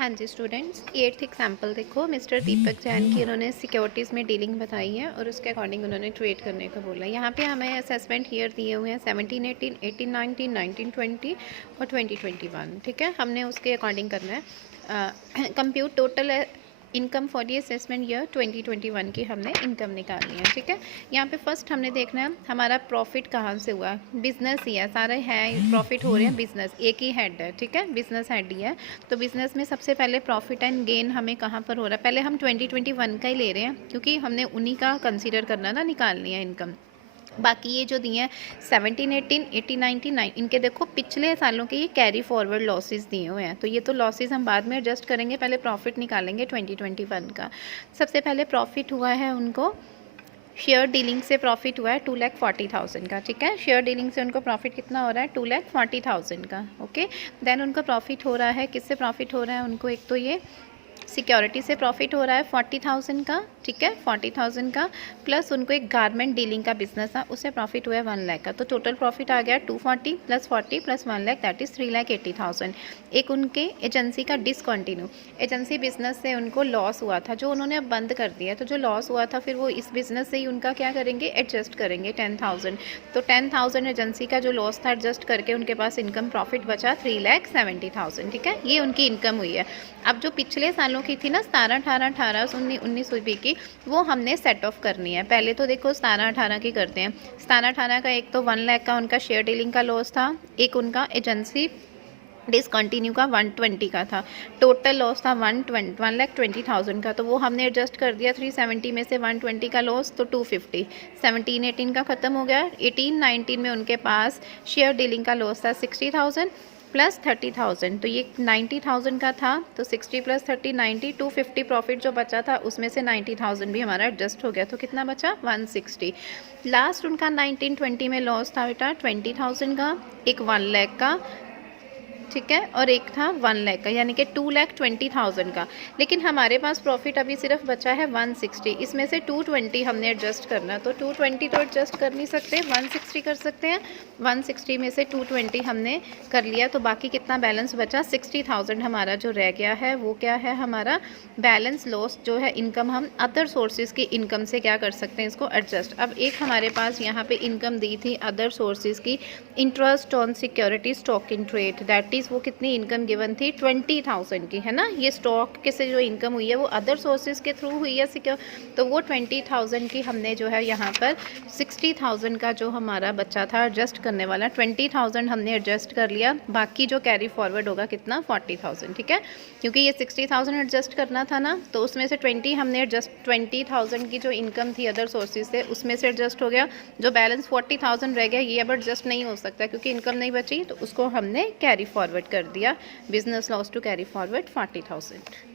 हाँ जी students, 8th example देखो। Mister दीपक जैन की उन्होंने सिक्योरिटीज़ में डीलिंग बताई है और उसके अकॉर्डिंग उन्होंने ट्रेड करने को बोला। यहाँ पे हमें असेसमेंट ईयर दिए हुए हैं 17, 18, 18, 19, 19, 20 और 2021। ठीक है, हमने उसके अकॉर्डिंग करना है। Compute total income for the assessment year 2021 की हमने इनकम निकालनी है। ठीक है, यहाँ पे फर्स्ट हमने देखना है हमारा प्रॉफिट कहाँ से हुआ। बिजनेस ही है, सारे हैं प्रॉफिट हो रहे हैं बिजनेस, एक ही हेड है। ठीक है, बिजनेस हेड ही है। तो बिजनेस में सबसे पहले प्रॉफिट एंड गेन हमें कहाँ पर हो रहा है, पहले हम 2021 का ही ले रहे हैं क्योंकि हमने उन्हीं का कंसीडर करना ना, निकालनी है इनकम। बाकी ये जो दिए हैं 17, 18, 18, 19, 9, इनके देखो पिछले सालों के ये कैरी फॉरवर्ड लॉसेस दिए हुए हैं, तो ये तो लॉसेस हम बाद में एडजस्ट करेंगे, पहले प्रॉफिट निकालेंगे 2021 का। सबसे पहले प्रॉफिट हुआ है उनको शेयर डीलिंग से, प्रॉफिट हुआ है 2,40,000 का। ठीक है, शेयर डीलिंग से उनको प्रॉफिट कितना हो रहा है 2,40,000 का। ओके, देन उनका प्रॉफिट हो रहा है, किससे प्रॉफिट हो रहा है उनको, एक तो ये सिक्योरिटी से प्रॉफिट हो रहा है 40,000 का। ठीक है, 40,000 का, प्लस उनको एक गारमेंट डीलिंग का बिजनेस था, उससे प्रॉफिट हुआ है 1 लाख का। तो टोटल प्रॉफिट आ गया 240 plus 40 plus 1 lakh, that is 3,80,000। एक उनके एजेंसी का डिसकंटिन्यू, एजेंसी बिजनेस से उनको लॉस हुआ था जो उन्होंने अब बंद कर दिया, तो जो लॉस हुआ था फिर वो इस बिजनेस से ही उनका क्या करेंगे, एडजस्ट करेंगे 10,000। तो 10,000 एजेंसी का जो लॉस था एडजस्ट करके उनके पास इनकम प्रॉफिट बचा 3,70,000। ठीक है, ये उनकी इनकम हुई है। अब जो पिछले सालों की थी ना 17, 18, 18, 19 रुपये की, वो हमने सेट ऑफ करनी है। पहले तो देखो 17, 18 की करते हैं। 17, 18 का एक तो 1 लाख का उनका शेयर डीलिंग का लॉस था, एक उनका एजेंसी डिसकंटिन्यू का 120 का था। टोटल लॉस था 1,20,000 का, तो वो हमने एडजस्ट कर दिया। 370 में से 120 का लॉस तो 250। 17, 18 का ख़त्म हो गया। 18, 19 में उनके पास शेयर डीलिंग का लॉस था 60,000 प्लस 30,000, तो ये 90,000 का था। तो 60 प्लस 30 90, 250 प्रॉफिट जो बचा था उसमें से 90,000 भी हमारा एडजस्ट हो गया, तो कितना बचा 160। लास्ट उनका 19, 20 में लॉस था बेटा 20,000 का, एक 1 लाख का, ठीक है, और एक था 1 लाख का, यानी कि 2,20,000 का। लेकिन हमारे पास प्रॉफिट अभी सिर्फ बचा है 160, इसमें से 220 हमने एडजस्ट करना, तो 220 तो एडजस्ट कर नहीं सकते, 160 कर सकते हैं। 160 में से 220 हमने कर लिया, तो बाकी कितना बैलेंस बचा 60,000 हमारा जो रह गया है वो क्या है हमारा बैलेंस लॉस जो है इनकम। हम अदर सोर्सेज की इनकम से क्या कर सकते हैं, इसको एडजस्ट। अब एक हमारे पास यहाँ पे इनकम दी थी अदर सोर्सेज की, interest on security stock in trade, that वो कितनी इनकम गिवन थी 20,000 की, है ना। ये स्टॉक के से जो इनकम हुई है वो अदर सोर्सेज के थ्रू हुई है सिक्योर, तो वो 20,000 की हमने जो है यहाँ पर 60,000 का जो हमारा बच्चा था एडजस्ट करने वाला, 20,000 हमने एडजस्ट कर लिया। बाकी जो कैरी फॉरवर्ड होगा कितना 40,000। ठीक है, क्योंकि ये 60,000 एडजस्ट करना था ना, तो उसमें से 20 हमने एडजस्ट, 20,000 की जो इनकम थी अदर सोर्सेज से उसमें से एडजस्ट हो गया। जो बैलेंस 40,000 रह गया ये अब एडजस्ट नहीं हो सकता क्योंकि इनकम नहीं बची, तो उसको हमने कैरी फॉरवर्ड कर दिया। Business loss to carry forward 40,000।